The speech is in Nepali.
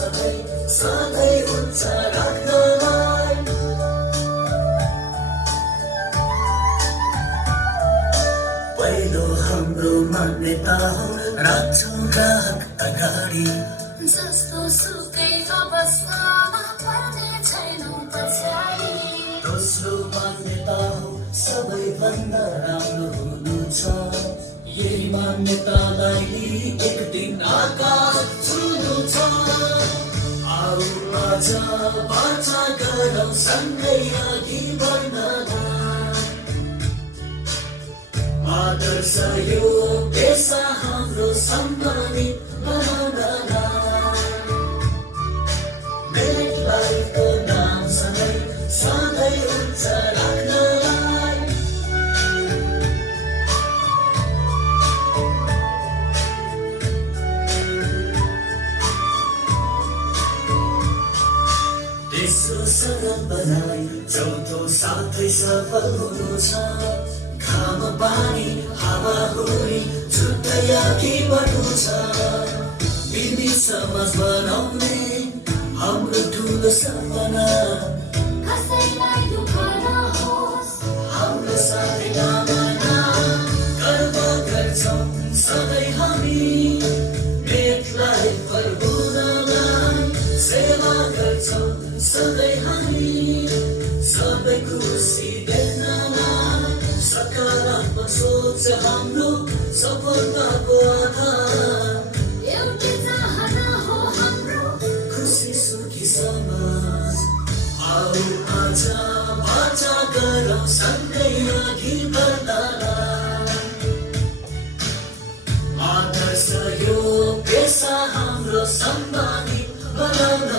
सधैँ सधैँ उच्च राख्नलाई। पहिलो हाम्रो मान्यता हो राख्छौँ ग्राहक अगाडि। जस्तो सुकै अवस्थामा पर्ने छैनौँ पछाडि। दोस्रो मान्यता हो सबैभन्दा राम्रो हुनु छ। यही मान्यतालाई लिई एक दिन आकाश छुनु छ। आऊ आज वाचा गरौँ सँगै अघि बढ्नलाई। आदर्श यो पेसा हाम्रो सम्मानित बनाउनलाई। मेक लाइफको नाम सधैँ उच्च राख्नलाई। तेस्रो सरल बनाई चौथो साथै सफल हुनु छ। घाम पानी हावाहुरी छुट्टै अघि बढ्नु छ। बिनी समाज बनाउने हाम्रो ठुलो सपना। कसैलाई दुःख नहोस् हाम्रो साथै कामना। गर्व गर्छौँ सधैँ हामी मेक लाइफ हुनलाई। सेवा गर्छौँ सधैँ हामी सबै खुसी देख्नलाई। सकारात्मक सोच हाम्रो सफलताको आधार। एउटै चाहना हो हाम्रो खुसी सुखी समाज। आऊ आज वाचा गरौँ सँगै अघि बढ्नलाई। आदर्श यो पेसा हाम्रो सम्मानित बनाउन